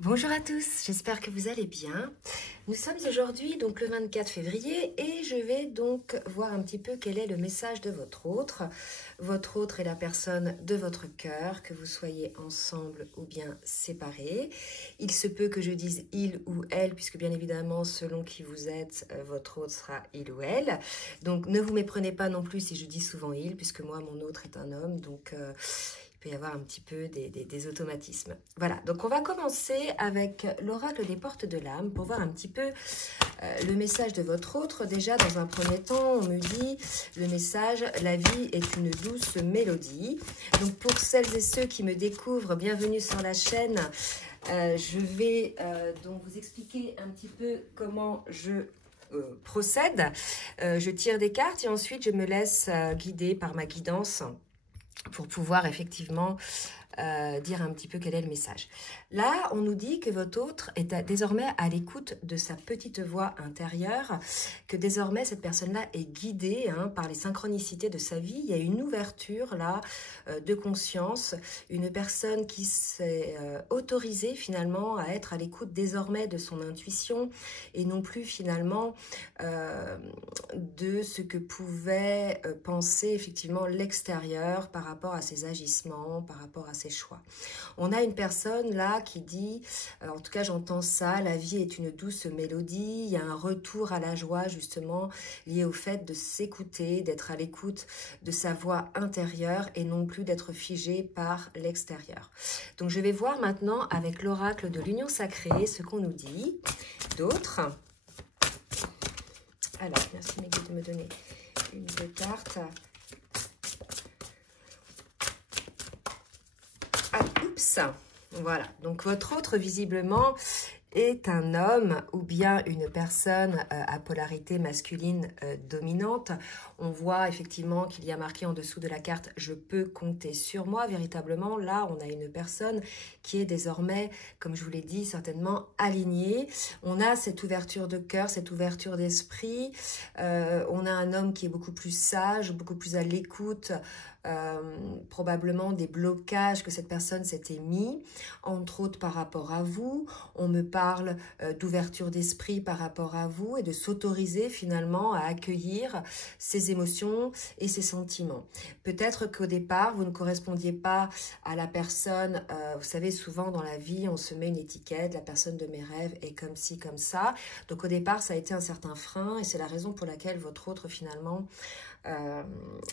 Bonjour à tous, j'espère que vous allez bien. Nous sommes aujourd'hui donc le 24 février et je vais donc voir un petit peu quel est le message de votre autre. Votre autre est la personne de votre cœur, que vous soyez ensemble ou bien séparés. Il se peut que je dise il ou elle, puisque bien évidemment selon qui vous êtes, votre autre sera il ou elle. Donc ne vous méprenez pas non plus si je dis souvent il, puisque moi mon autre est un homme, donc il peut y avoir un petit peu des automatismes. Voilà, donc on va commencer avec l'oracle des portes de l'âme pour voir un petit peu le message de votre autre. Déjà, dans un premier temps, on me dit le message « La vie est une douce mélodie ». Donc pour celles et ceux qui me découvrent, bienvenue sur la chaîne. Je vais donc vous expliquer un petit peu comment je procède. Je tire des cartes et ensuite je me laisse guider par ma guidance pour pouvoir effectivement dire un petit peu quel est le message. Là, on nous dit que votre autre est désormais à l'écoute de sa petite voix intérieure, que désormais cette personne-là est guidée par les synchronicités de sa vie. Il y a une ouverture là de conscience, une personne qui s'est autorisée finalement à être à l'écoute désormais de son intuition et non plus finalement de ce que pouvait penser effectivement l'extérieur par rapport à ses agissements, par rapport à ses choix. On a une personne là qui dit, en tout cas j'entends ça, la vie est une douce mélodie, il y a un retour à la joie justement lié au fait de s'écouter, d'être à l'écoute de sa voix intérieure et non plus d'être figé par l'extérieur. Donc je vais voir maintenant avec l'oracle de l'union sacrée ce qu'on nous dit d'autres. Alors, merci mes guides de me donner une ou deux cartes. Ah, oups, voilà. Donc, votre autre, visiblement, est un homme ou bien une personne à polarité masculine dominante. On voit effectivement qu'il y a marqué en dessous de la carte « Je peux compter sur moi ». Véritablement, là, on a une personne qui est désormais, comme je vous l'ai dit, certainement alignée. On a cette ouverture de cœur, cette ouverture d'esprit. On a un homme qui est beaucoup plus sage, beaucoup plus à l'écoute, probablement des blocages que cette personne s'était mis, entre autres par rapport à vous. On me parle d'ouverture d'esprit par rapport à vous et de s'autoriser finalement à accueillir ses émotions et ses sentiments. Peut-être qu'au départ, vous ne correspondiez pas à la personne, vous savez, souvent dans la vie, on se met une étiquette, la personne de mes rêves est comme ci, comme ça. Donc au départ, ça a été un certain frein et c'est la raison pour laquelle votre autre finalement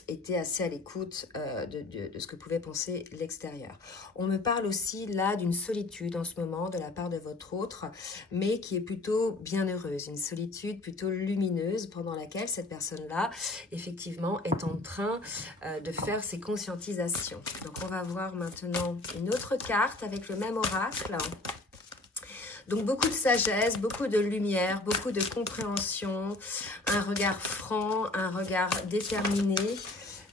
était assez à l'écoute de ce que pouvait penser l'extérieur. On me parle aussi là d'une solitude en ce moment de la part de votre autre, mais qui est plutôt bienheureuse, une solitude plutôt lumineuse pendant laquelle cette personne-là, effectivement, est en train de faire ses conscientisations. Donc on va voir maintenant une autre carte avec le même oracle. Donc beaucoup de sagesse, beaucoup de lumière, beaucoup de compréhension, un regard franc, un regard déterminé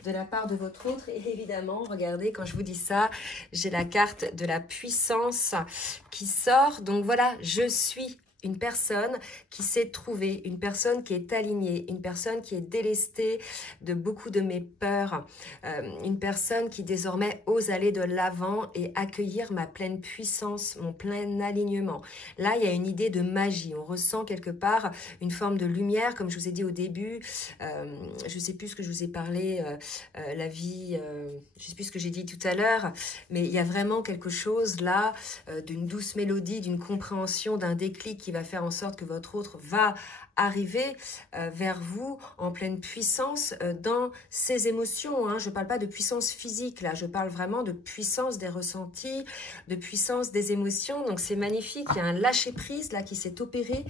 de la part de votre autre. Et évidemment, regardez, quand je vous dis ça, j'ai la carte de la puissance qui sort. Donc voilà, je suis une personne qui s'est trouvée, une personne qui est alignée, une personne qui est délestée de beaucoup de mes peurs, une personne qui désormais ose aller de l'avant et accueillir ma pleine puissance, mon plein alignement. Là, il y a une idée de magie. On ressent quelque part une forme de lumière, comme je vous ai dit au début. Je ne sais plus ce que je vous ai parlé, la vie, je ne sais plus ce que j'ai dit tout à l'heure, mais il y a vraiment quelque chose là d'une douce mélodie, d'une compréhension, d'un déclic qui va faire en sorte que votre autre va arriver vers vous en pleine puissance dans ses émotions. Je ne parle pas de puissance physique, là, je parle vraiment de puissance des ressentis, de puissance des émotions. Donc c'est magnifique, il y a un lâcher-prise là qui s'est opéré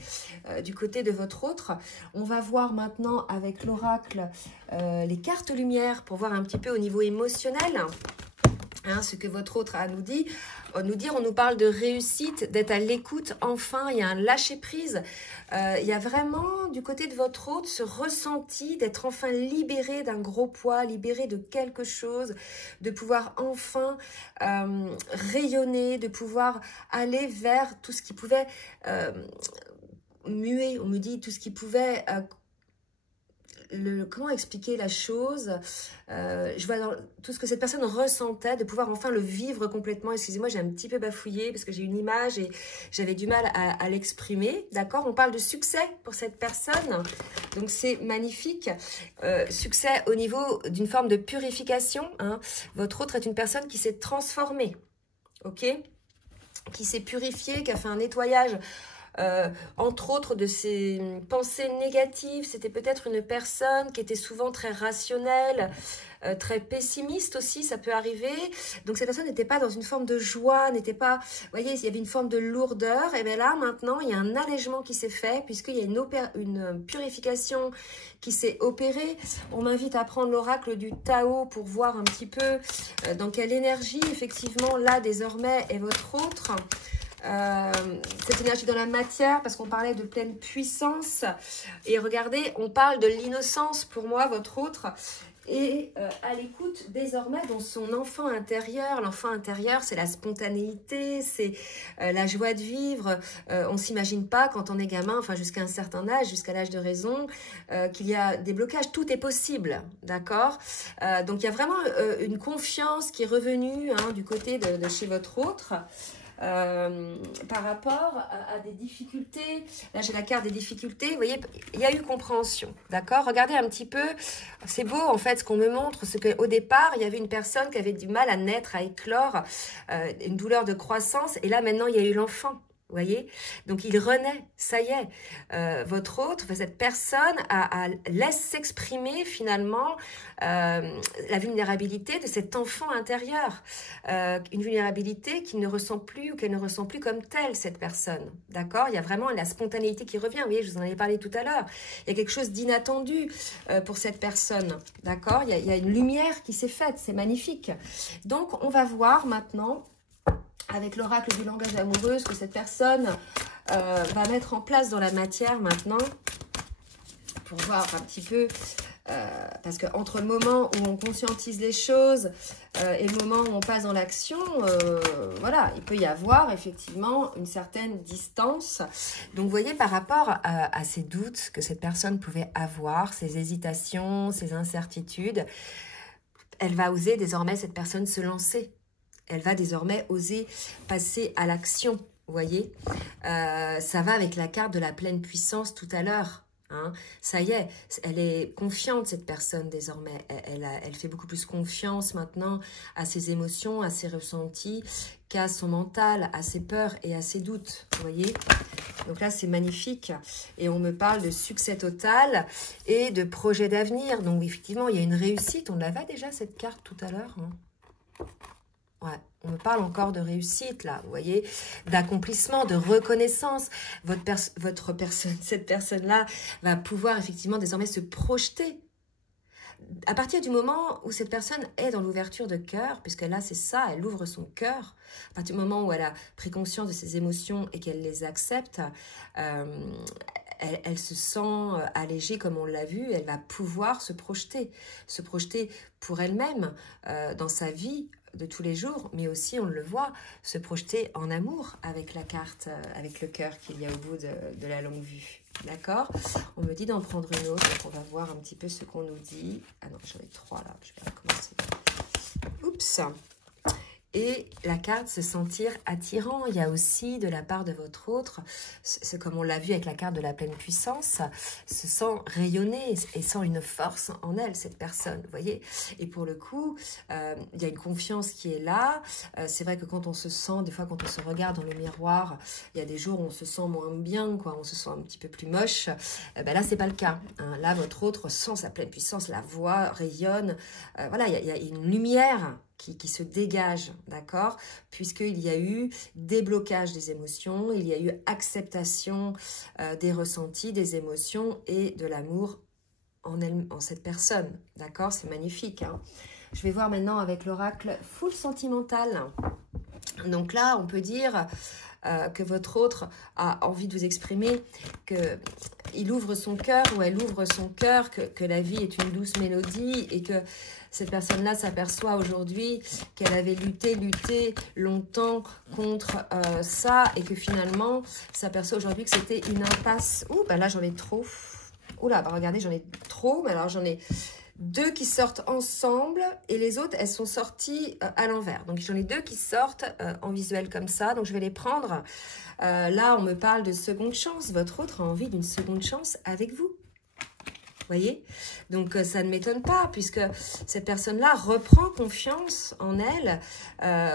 du côté de votre autre. On va voir maintenant avec l'oracle les cartes lumière pour voir un petit peu au niveau émotionnel. Ce que votre autre a à nous dire. On nous parle de réussite, d'être à l'écoute, enfin, il y a un lâcher-prise. Il y a vraiment, du côté de votre autre, ce ressenti d'être enfin libéré d'un gros poids, libéré de quelque chose, de pouvoir enfin rayonner, de pouvoir aller vers tout ce qui pouvait muer, on me dit, tout ce qui pouvait comment expliquer la chose. Je vois dans tout ce que cette personne ressentait, de pouvoir enfin le vivre complètement. Excusez-moi, j'ai un petit peu bafouillé parce que j'ai une image et j'avais du mal à l'exprimer. D'accord, on parle de succès pour cette personne. Donc, c'est magnifique. Succès au niveau d'une forme de purification. Hein. Votre autre est une personne qui s'est transformée. Ok, qui s'est purifiée, qui a fait un nettoyage. Entre autres de ses pensées négatives, c'était peut-être une personne qui était souvent très rationnelle, très pessimiste aussi, ça peut arriver. Donc cette personne n'était pas dans une forme de joie, n'était pas, vous voyez, il y avait une forme de lourdeur. Et bien là, maintenant, il y a un allègement qui s'est fait, puisqu'il y a une purification qui s'est opérée. On m'invite à prendre l'oracle du Tao pour voir un petit peu dans quelle énergie, effectivement, là, désormais, est votre autre. Cette énergie dans la matière, parce qu'on parlait de pleine puissance. Et regardez, on parle de l'innocence pour moi, votre autre. Et à l'écoute désormais dans son enfant intérieur. L'enfant intérieur, c'est la spontanéité, c'est la joie de vivre. On ne s'imagine pas quand on est gamin, enfin jusqu'à un certain âge, jusqu'à l'âge de raison, qu'il y a des blocages. Tout est possible, d'accord. Donc il y a vraiment une confiance qui est revenue hein, du côté de chez votre autre. Par rapport à des difficultés, là j'ai la carte des difficultés, vous voyez, il y a eu compréhension, d'accord. Regardez un petit peu, c'est beau en fait ce qu'on me montre, ce qu'au départ il y avait une personne qui avait du mal à naître, à éclore, une douleur de croissance, et là maintenant il y a eu l'enfant. Vous voyez, donc il renaît, ça y est, votre autre, cette personne laisse s'exprimer finalement la vulnérabilité de cet enfant intérieur, une vulnérabilité qu'il ne ressent plus ou qu'elle ne ressent plus comme telle, cette personne, d'accord. Il y a vraiment la spontanéité qui revient, vous voyez, je vous en avais parlé tout à l'heure, il y a quelque chose d'inattendu pour cette personne, d'accord, il y a une lumière qui s'est faite, c'est magnifique. Donc on va voir maintenant avec l'oracle du langage amoureux, ce que cette personne va mettre en place dans la matière maintenant, pour voir un petit peu, parce qu'entre le moment où on conscientise les choses et le moment où on passe dans l'action, voilà, il peut y avoir effectivement une certaine distance. Donc vous voyez, par rapport à ces doutes que cette personne pouvait avoir, ces hésitations, ces incertitudes, elle va oser désormais, cette personne, se lancer. Elle va désormais oser passer à l'action, vous voyez. Ça va avec la carte de la pleine puissance tout à l'heure. Hein. Ça y est, elle est confiante, cette personne, désormais. Elle fait beaucoup plus confiance maintenant à ses émotions, à ses ressentis, qu'à son mental, à ses peurs et à ses doutes, vous voyez. Donc là, c'est magnifique. Et on me parle de succès total et de projet d'avenir. Donc effectivement, il y a une réussite. On l'avait déjà, cette carte, tout à l'heure, hein. Ouais, on me parle encore de réussite, là, vous voyez, d'accomplissement, de reconnaissance. Cette personne-là va pouvoir effectivement désormais se projeter. À partir du moment où cette personne est dans l'ouverture de cœur, puisque là, c'est ça, elle ouvre son cœur, à partir du moment où elle a pris conscience de ses émotions et qu'elle les accepte, elle se sent allégée, comme on l'a vu, elle va pouvoir se projeter pour elle-même dans sa vie de tous les jours, mais aussi, on le voit, se projeter en amour avec la carte, avec le cœur qu'il y a au bout de la longue vue. D'accord? On me dit d'en prendre une autre, donc on va voir un petit peu ce qu'on nous dit. Ah non, j'en ai 3 là, je vais recommencer. Oups! Et la carte se sentir attirant, il y a aussi de la part de votre autre, c'est comme on l'a vu avec la carte de la pleine puissance, se sent rayonner et sent une force en elle, cette personne, vous voyez. Et pour le coup, il y a une confiance qui est là. C'est vrai que quand on se sent, des fois quand on se regarde dans le miroir, il y a des jours où on se sent moins bien, quoi, on se sent un petit peu plus moche. Ben là, c'est pas le cas. Hein. Là, votre autre sent sa pleine puissance, la voix rayonne. Voilà, il y a une lumière qui se dégage, d'accord, puisqu'il y a eu déblocage des émotions, il y a eu acceptation des ressentis, des émotions et de l'amour en cette personne, d'accord, c'est magnifique. Hein. Je vais voir maintenant avec l'oracle full sentimental. Donc là, on peut dire que votre autre a envie de vous exprimer qu'il ouvre son cœur ou elle ouvre son cœur, que la vie est une douce mélodie et que cette personne-là s'aperçoit aujourd'hui qu'elle avait lutté longtemps contre ça et que finalement s'aperçoit aujourd'hui que c'était une impasse. Ouh, ben là j'en ai trop. Oula, bah regardez, j'en ai trop. Mais alors, j'en ai 2 qui sortent ensemble et les autres, elles sont sorties à l'envers. Donc, j'en ai 2 qui sortent en visuel comme ça. Donc, je vais les prendre. Là, on me parle de seconde chance. Votre autre a envie d'une seconde chance avec vous. Voyez, donc ça ne m'étonne pas puisque cette personne-là reprend confiance en elle,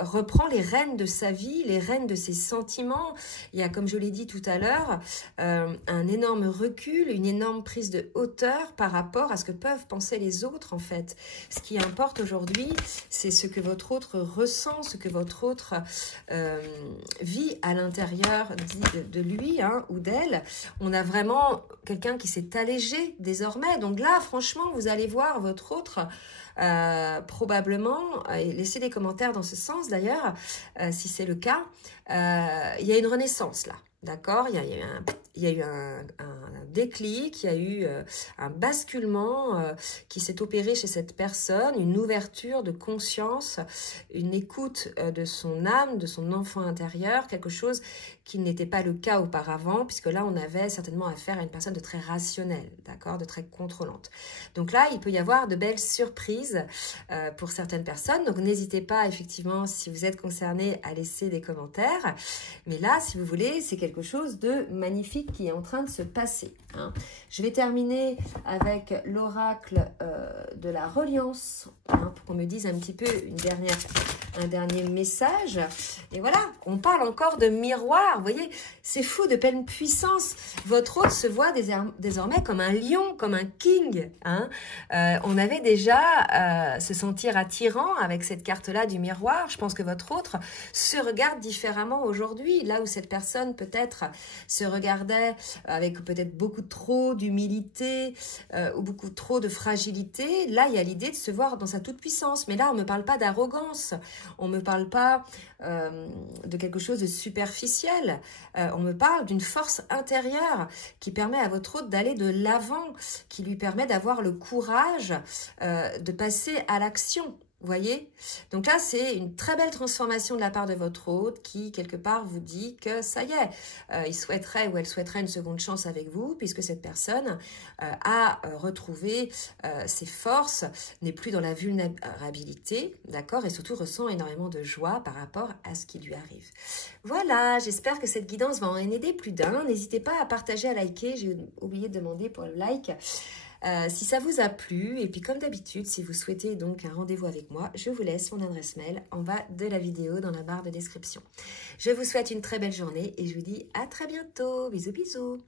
reprend les rênes de sa vie, les rênes de ses sentiments. Il y a, comme je l'ai dit tout à l'heure, un énorme recul, une énorme prise de hauteur par rapport à ce que peuvent penser les autres en fait. Ce qui importe aujourd'hui, c'est ce que votre autre ressent, ce que votre autre vit à l'intérieur de lui hein, ou d'elle. On a vraiment quelqu'un qui s'est allégé désormais. Donc là, franchement, vous allez voir votre autre probablement, et laissez des commentaires dans ce sens d'ailleurs, si c'est le cas, il y a une renaissance là. D'accord, il y a eu un déclic, il y a eu un basculement qui s'est opéré chez cette personne, une ouverture de conscience, une écoute de son âme, de son enfant intérieur, quelque chose qui n'était pas le cas auparavant, puisque là, on avait certainement affaire à une personne de très rationnelle, d'accord, de très contrôlante. Donc là, il peut y avoir de belles surprises pour certaines personnes. Donc n'hésitez pas, effectivement, si vous êtes concerné, à laisser des commentaires. Mais là, si vous voulez, c'est quelque chose de magnifique qui est en train de se passer. Hein. Je vais terminer avec l'oracle de la reliance, hein, pour qu'on me dise un petit peu un dernier message. Et voilà, on parle encore de miroir. Vous voyez, c'est fou, de pleine puissance. Votre hôte se voit désormais comme un lion, comme un king. Hein. On avait déjà se sentir attirant avec cette carte-là du miroir. Je pense que votre autre se regarde différemment aujourd'hui. Là où cette personne peut-être se regardait avec peut-être beaucoup trop d'humilité ou beaucoup trop de fragilité, là, il y a l'idée de se voir dans sa toute-puissance. Mais là, on ne me parle pas d'arrogance. On ne me parle pas de quelque chose de superficiel. On me parle d'une force intérieure qui permet à votre hôte d'aller de l'avant, qui lui permet d'avoir le courage de passer à l'action. Vous voyez? Donc là, c'est une très belle transformation de la part de votre hôte qui, quelque part, vous dit que ça y est, il souhaiterait ou elle souhaiterait une seconde chance avec vous puisque cette personne a retrouvé ses forces, n'est plus dans la vulnérabilité, d'accord? Et surtout ressent énormément de joie par rapport à ce qui lui arrive. Voilà, j'espère que cette guidance va en aider plus d'un. N'hésitez pas à partager, à liker. J'ai oublié de demander pour le like. Si ça vous a plu, et puis comme d'habitude, si vous souhaitez donc un rendez-vous avec moi, je vous laisse mon adresse mail en bas de la vidéo dans la barre de description. Je vous souhaite une très belle journée et je vous dis à très bientôt. Bisous, bisous.